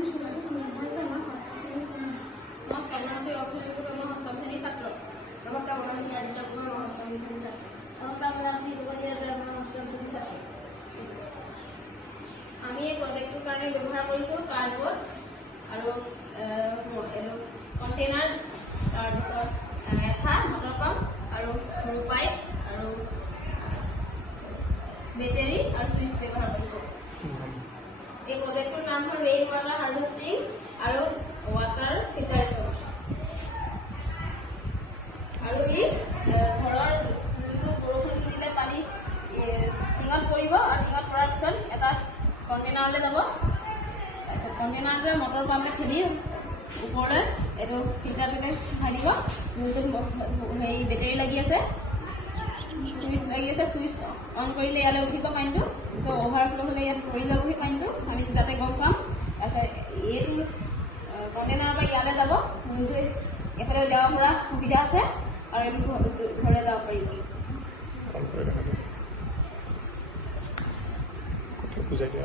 নাম শ্ৰীমতী স্নিগ্ধা শৰ্মা, ষষ্ঠ শ্ৰেণীৰ পঢ়ি। নমস্কাৰ, মই শ্ৰী অখিল গগৈ, মই অষ্টম শ্ৰেণীৰ ছাত্ৰ। নমস্কাৰ, মই শ্ৰী আদিত্য গগৈ, মই অষ্টম শ্ৰেণীৰ ছাত্ৰ। নমস্কাৰ, মই শ্ৰী সুগন্ধি হাজৰিকা, মই অষ্টম শ্ৰেণীৰ ছাত্ৰী। আমি এই প্ৰজেক্টটোৰ কাৰণে ব্যৱহাৰ কৰিছোঁ কাৰ্ডবৰ্ড আৰু এইটো কণ্টেইনাৰ, তাৰপিছত এঠা, মটৰ পাম্প আৰু সৰু পাইপ আৰু বেটেৰী আৰু চুইচ ব্যৱহাৰ কৰিছোঁ। এই প্ৰজেক্টটোৰ নাম হ'ল ৰেইন ৱাটাৰ হাৰ্ভেষ্টিং আৰু ৱাটাৰ ফিল্টাৰেশ্যন। আৰু ই ঘৰৰ যোনটো বৰষুণ দিলে পানী টিঙত পৰিব আৰু টিঙত পৰাৰ পিছত এটা কণ্টেইনাৰলৈ যাব। তাৰপিছত কণ্টেইনাৰটোৱে মটৰ পাম্পে ঠেলি ওপৰলৈ এইটো ফিল্টাৰটোতে উঠাই দিব। যোনটোত হেৰি বেটেৰী লাগি আছে, চুইচ লাগি আছে, চুইচ অন কৰিলে ইয়ালৈ উঠিব পানীটো, তো অভাৰফ্ল' হ'লে ইয়াত পৰি যাবহি পানীটো, আমি যাতে গম পাম। তাৰপিছত এইটো কণ্টেইনাৰৰ পৰা ইয়ালৈ যাব, যোনটো এইফালে উলিয়াব পৰা সুবিধা আছে আৰু এইটো ঘৰলৈ যাব পাৰিব। বুজাই দিয়া